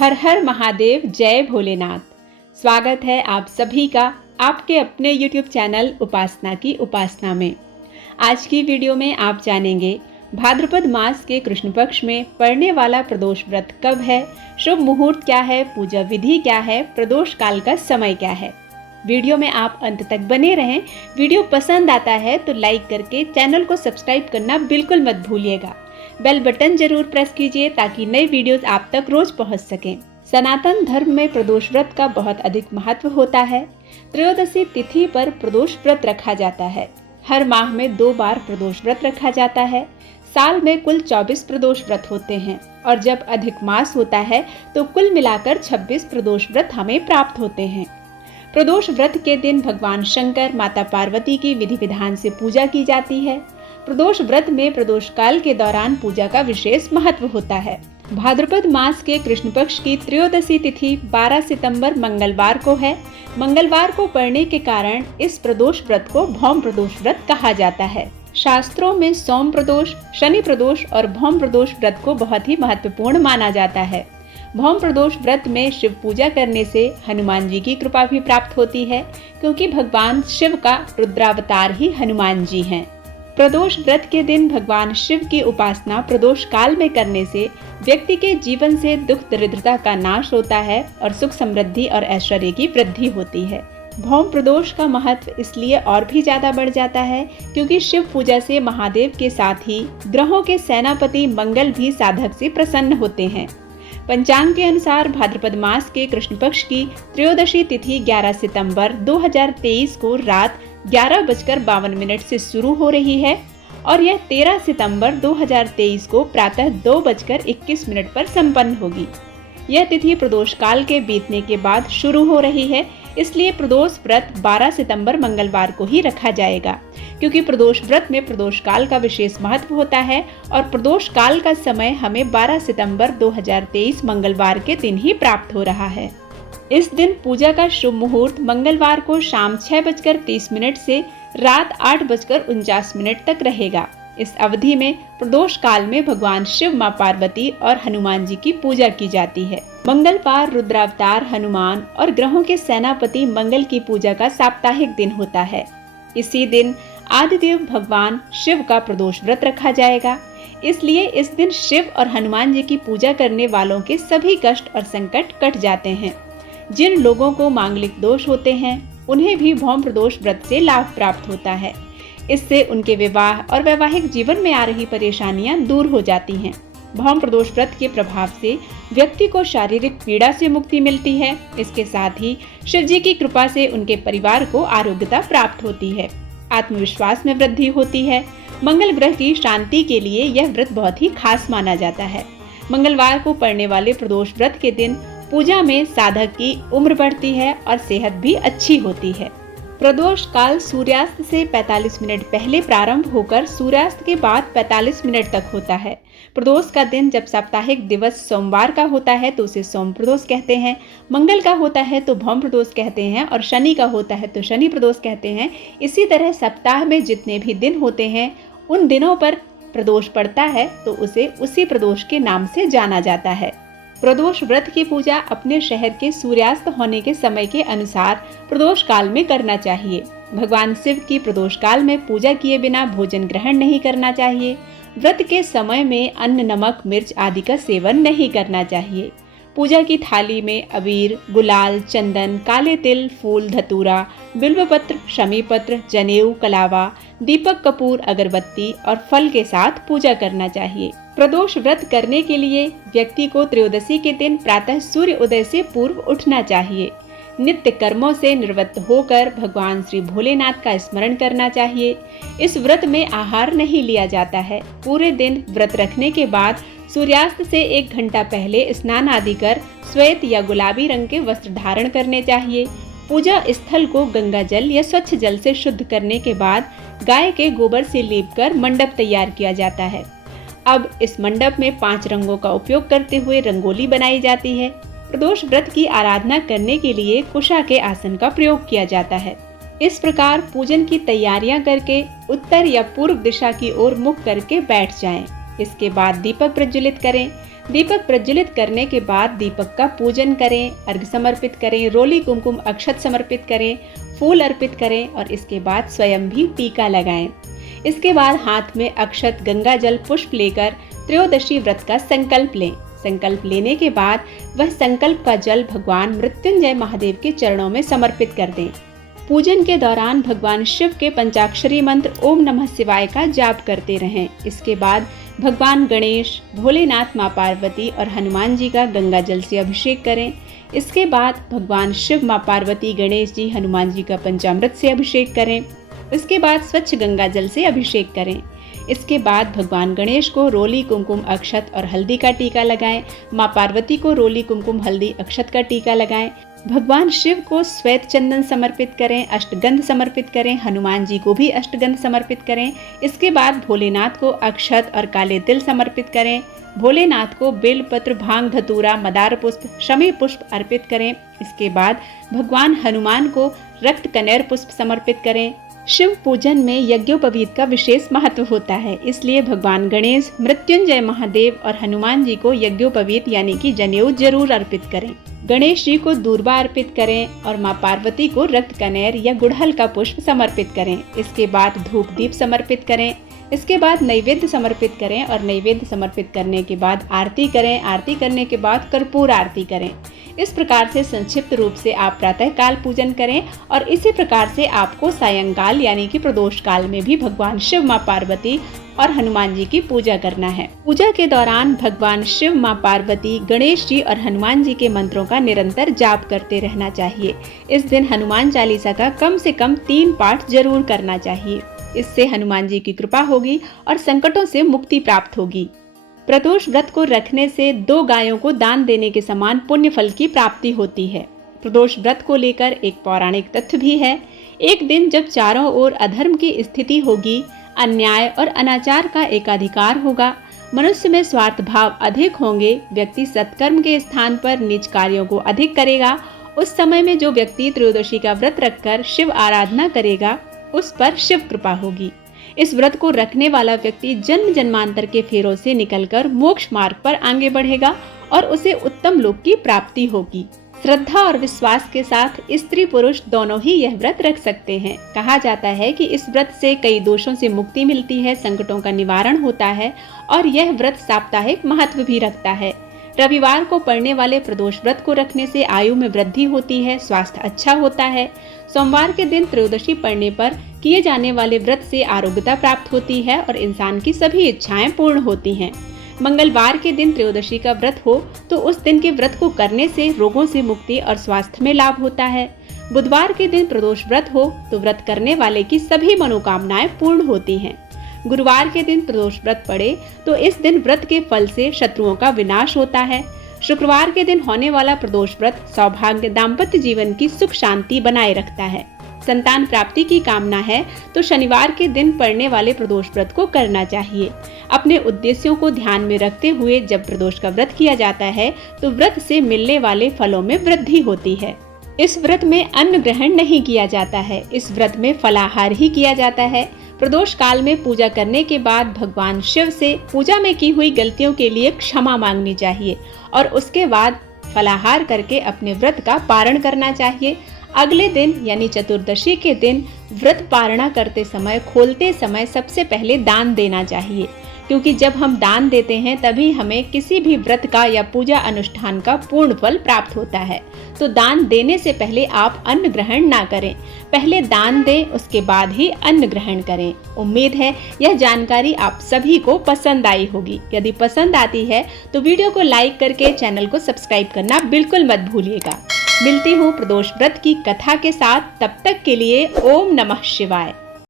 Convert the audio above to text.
हर हर महादेव, जय भोलेनाथ। स्वागत है आप सभी का आपके अपने YouTube चैनल उपासना की उपासना में। आज की वीडियो में आप जानेंगे भाद्रपद मास के कृष्ण पक्ष में पड़ने वाला प्रदोष व्रत कब है, शुभ मुहूर्त क्या है, पूजा विधि क्या है, प्रदोष काल का समय क्या है। वीडियो में आप अंत तक बने रहें। वीडियो पसंद आता है तो लाइक करके चैनल को सब्सक्राइब करना बिल्कुल मत भूलिएगा। बेल बटन जरूर प्रेस कीजिए ताकि नई वीडियोस आप तक रोज पहुंच सकें। सनातन धर्म में प्रदोष व्रत का बहुत अधिक महत्व होता है। त्रयोदशी तिथि पर प्रदोष व्रत रखा जाता है। हर माह में 2 बार प्रदोष व्रत रखा जाता है। साल में कुल 24 प्रदोष व्रत होते हैं और जब अधिक मास होता है तो कुल मिलाकर 26 प्रदोष व्रत हमें प्राप्त होते हैं। प्रदोष व्रत के दिन भगवान शंकर, माता पार्वती की विधि विधान से पूजा की जाती है। प्रदोष व्रत में प्रदोष काल के दौरान पूजा का विशेष महत्व होता है। भाद्रपद मास के कृष्ण पक्ष की त्रयोदशी तिथि 12 सितंबर मंगलवार को है। मंगलवार को पड़ने के कारण इस प्रदोष व्रत को भौम प्रदोष व्रत कहा जाता है। शास्त्रों में सोम प्रदोष, शनि प्रदोष और भौम प्रदोष व्रत को बहुत ही महत्वपूर्ण माना जाता है। भौम प्रदोष व्रत में शिव पूजा करने से हनुमान जी की कृपा भी प्राप्त होती है, क्योंकि भगवान शिव का रुद्रावतार ही हनुमान जी हैं। प्रदोष व्रत के दिन भगवान शिव की उपासना प्रदोष काल में करने से व्यक्ति के जीवन से दुख दरिद्रता का नाश होता है और सुख समृद्धि और ऐश्वर्य की वृद्धि होती है। भौम प्रदोष का महत्व इसलिए और भी ज्यादा बढ़ जाता है क्योंकि शिव पूजा से महादेव के साथ ही ग्रहों के सेनापति मंगल भी साधक से प्रसन्न होते हैं। पंचांग के अनुसार भाद्रपद मास के कृष्ण पक्ष की त्रयोदशी तिथि 11 सितंबर 2023 को रात 11:52 से शुरू हो रही है और यह 13 सितंबर 2023 को प्रातः 2:21 पर संपन्न होगी। यह तिथि प्रदोष काल के बीतने के बाद शुरू हो रही है, इसलिए प्रदोष व्रत 12 सितंबर मंगलवार को ही रखा जाएगा, क्योंकि प्रदोष व्रत में प्रदोष काल का विशेष महत्व होता है और प्रदोष काल का समय हमें 12 सितंबर 2023 मंगलवार के दिन ही प्राप्त हो रहा है। इस दिन पूजा का शुभ मुहूर्त मंगलवार को शाम 6:30 से रात 8:49 तक रहेगा। इस अवधि में प्रदोष काल में भगवान शिव, मां पार्वती और हनुमान जी की पूजा की जाती है। मंगलवार रुद्रावतार हनुमान और ग्रहों के सेनापति मंगल की पूजा का साप्ताहिक दिन होता है। इसी दिन आदिदेव भगवान शिव का प्रदोष व्रत रखा जाएगा। इसलिए इस दिन शिव और हनुमान जी की पूजा करने वालों के सभी कष्ट और संकट कट जाते हैं। जिन लोगों को मांगलिक दोष होते हैं उन्हें भी भौम प्रदोष व्रत से लाभ प्राप्त होता है। इससे उनके विवाह और वैवाहिक जीवन में आ रही परेशानियां दूर हो जाती हैं। भौम प्रदोष व्रत के प्रभाव से व्यक्ति को शारीरिक पीड़ा से मुक्ति मिलती है। इसके साथ ही शिव जी की कृपा से उनके परिवार को आरोग्यता प्राप्त होती है, आत्मविश्वास में वृद्धि होती है। मंगल ग्रह की शांति के लिए यह व्रत बहुत ही खास माना जाता है। मंगलवार को पड़ने वाले प्रदोष व्रत के दिन पूजा में साधक की उम्र बढ़ती है और सेहत भी अच्छी होती है। प्रदोष काल सूर्यास्त से 45 मिनट पहले प्रारंभ होकर सूर्यास्त के बाद 45 मिनट तक होता है। प्रदोष का दिन जब साप्ताहिक दिवस सोमवार का होता है तो उसे सोम प्रदोष कहते हैं, मंगल का होता है तो भौम प्रदोष कहते हैं और शनि का होता है तो शनि प्रदोष कहते हैं। इसी तरह सप्ताह में जितने भी दिन होते हैं उन दिनों पर प्रदोष पड़ता है तो उसे उसी प्रदोष के नाम से जाना जाता है। प्रदोष व्रत की पूजा अपने शहर के सूर्यास्त होने के समय के अनुसार प्रदोष काल में करना चाहिए। भगवान शिव की प्रदोष काल में पूजा किए बिना भोजन ग्रहण नहीं करना चाहिए। व्रत के समय में अन्न, नमक, मिर्च आदि का सेवन नहीं करना चाहिए। पूजा की थाली में अबीर, गुलाल, चंदन, काले तिल, फूल, धतूरा, बिल्वपत्र, शमीपत्र, जनेऊ, कलावा, दीपक, कपूर, अगरबत्ती और फल के साथ पूजा करना चाहिए। प्रदोष व्रत करने के लिए व्यक्ति को त्रयोदशी के दिन प्रातः सूर्य उदय से पूर्व उठना चाहिए। नित्य कर्मों से निवृत्त होकर भगवान श्री भोलेनाथ का स्मरण करना चाहिए। इस व्रत में आहार नहीं लिया जाता है। पूरे दिन व्रत रखने के बाद सूर्यास्त से 1 घंटा पहले स्नान आदि कर श्वेत या गुलाबी रंग के वस्त्र धारण करने चाहिए। पूजा स्थल को गंगा जल या स्वच्छ जल से शुद्ध करने के बाद गाय के गोबर से लीपकर मंडप तैयार किया जाता है। अब इस मंडप में 5 रंगों का उपयोग करते हुए रंगोली बनाई जाती है। प्रदोष व्रत की आराधना करने के लिए कुशा के आसन का प्रयोग किया जाता है। इस प्रकार पूजन की तैयारियां करके उत्तर या पूर्व दिशा की ओर मुख करके बैठ जाएं। इसके बाद दीपक प्रज्वलित करें। दीपक प्रज्वलित करने के बाद दीपक का पूजन करें, अर्घ्य समर्पित करें, रोली कुमकुम अक्षत समर्पित करें, फूल अर्पित करें और इसके बाद स्वयं भी टीका लगाएं। इसके बाद हाथ में अक्षत, गंगा जल, पुष्प लेकर त्रयोदशी व्रत का संकल्प लें। संकल्प लेने के बाद वह संकल्प का जल भगवान मृत्युंजय महादेव के चरणों में समर्पित कर दें। पूजन के दौरान भगवान शिव के पंचाक्षरी मंत्र ओम नमः शिवाय का जाप करते रहें। इसके बाद भगवान गणेश, भोलेनाथ, माँ पार्वती और हनुमान जी का गंगा जल से अभिषेक करें। इसके बाद भगवान शिव, माँ पार्वती, गणेश जी, हनुमान जी का पंचामृत से अभिषेक करें। इसके बाद स्वच्छ गंगा जल से अभिषेक करें। इसके बाद भगवान गणेश को रोली कुमकुम अक्षत और हल्दी का टीका लगाएं। माँ पार्वती को रोली कुमकुम हल्दी अक्षत का टीका लगाएं। भगवान शिव को श्वेत चंदन समर्पित करें, अष्टगंध समर्पित करें। हनुमान जी को भी अष्टगंध समर्पित करें। इसके बाद भोलेनाथ को अक्षत और काले तिल समर्पित करें। भोलेनाथ को बेलपत्र, भांग, धतूरा, मदार पुष्प, शमी पुष्प अर्पित करें। इसके बाद भगवान हनुमान को रक्त कनेर पुष्प समर्पित करें। शिव पूजन में यज्ञोपवीत का विशेष महत्व होता है, इसलिए भगवान गणेश, मृत्युंजय महादेव और हनुमान जी को यज्ञोपवीत यानी कि जनेऊ जरूर अर्पित करें। गणेश जी को दूर्वा अर्पित करें और माँ पार्वती को रक्त कनेर या गुड़हल का पुष्प समर्पित करें। इसके बाद धूप दीप समर्पित करें। इसके बाद नैवेद्य समर्पित करें और नैवेद्य समर्पित करने के बाद आरती करें। आरती करने के बाद कर्पूर आरती करें। इस प्रकार से संक्षिप्त रूप से आप प्रातः काल पूजन करें और इसी प्रकार से आपको सायंकाल यानी कि प्रदोष काल में भी भगवान शिव, माँ पार्वती और हनुमान जी की पूजा करना है। पूजा के दौरान भगवान शिव, माँ पार्वती, गणेश जी और हनुमान जी के मंत्रों का निरंतर जाप करते रहना चाहिए। इस दिन हनुमान चालीसा का कम से कम 3 पाठ जरूर करना चाहिए। इससे हनुमान जी की कृपा होगी और संकटों से मुक्ति प्राप्त होगी। प्रदोष व्रत को रखने से 2 गायों को दान देने के समान पुण्य फल की प्राप्ति होती है। प्रदोष व्रत को लेकर एक पौराणिक तथ्य भी है। एक दिन जब चारों ओर अधर्म की स्थिति होगी, अन्याय और अनाचार का एकाधिकार होगा, मनुष्य में स्वार्थ भाव अधिक होंगे, व्यक्ति सत्कर्म के स्थान पर नीच कार्यों को अधिक करेगा, उस समय में जो व्यक्ति त्रयोदशी का व्रत रखकर शिव आराधना करेगा उस पर शिव कृपा होगी। इस व्रत को रखने वाला व्यक्ति जन्म जन्मांतर के फेरों से निकलकर मोक्ष मार्ग पर आगे बढ़ेगा और उसे उत्तम लोक की प्राप्ति होगी। श्रद्धा और विश्वास के साथ स्त्री पुरुष दोनों ही यह व्रत रख सकते हैं। कहा जाता है कि इस व्रत से कई दोषों से मुक्ति मिलती है, संकटों का निवारण होता है और यह व्रत साप्ताहिक महत्व भी रखता है। रविवार को पड़ने वाले प्रदोष व्रत को रखने से आयु में वृद्धि होती है, स्वास्थ्य अच्छा होता है। सोमवार के दिन त्रयोदशी पड़ने पर किए जाने वाले व्रत से आरोग्यता प्राप्त होती है और इंसान की सभी इच्छाएं पूर्ण होती हैं। मंगलवार के दिन त्रयोदशी का व्रत हो तो उस दिन के व्रत को करने से रोगों से मुक्ति और स्वास्थ्य में लाभ होता है। बुधवार के दिन प्रदोष व्रत हो तो व्रत करने वाले की सभी मनोकामनाएं पूर्ण होती हैं। गुरुवार के दिन प्रदोष व्रत पड़े तो इस दिन व्रत के फल से शत्रुओं का विनाश होता है। शुक्रवार के दिन होने वाला प्रदोष व्रत सौभाग्य, दाम्पत्य जीवन की सुख शांति बनाए रखता है। संतान प्राप्ति की कामना है तो शनिवार के दिन पड़ने वाले प्रदोष व्रत को करना चाहिए। अपने उद्देश्यों को ध्यान में रखते हुए जब प्रदोष का व्रत किया जाता है तो व्रत से मिलने वाले फलों में वृद्धि होती है। इस व्रत में अन्न ग्रहण नहीं किया जाता है। इस व्रत में फलाहार ही किया जाता है। प्रदोष काल में पूजा करने के बाद भगवान शिव से पूजा में की हुई गलतियों के लिए क्षमा मांगनी चाहिए और उसके बाद फलाहार करके अपने व्रत का पारण करना चाहिए। अगले दिन यानी चतुर्दशी के दिन व्रत पारणा करते समय, खोलते समय सबसे पहले दान देना चाहिए, क्योंकि जब हम दान देते हैं तभी हमें किसी भी व्रत का या पूजा अनुष्ठान का पूर्ण फल प्राप्त होता है। तो दान देने से पहले आप अन्न ग्रहण ना करें, पहले दान दें, उसके बाद ही अन्न ग्रहण करें। उम्मीद है यह जानकारी आप सभी को पसंद आई होगी। यदि पसंद आती है तो वीडियो को लाइक करके चैनल को सब्सक्राइब करना बिल्कुल मत भूलिएगा। मिलती हूँ प्रदोष व्रत की कथा के साथ, तब तक के लिए ओम नमः शिवाय।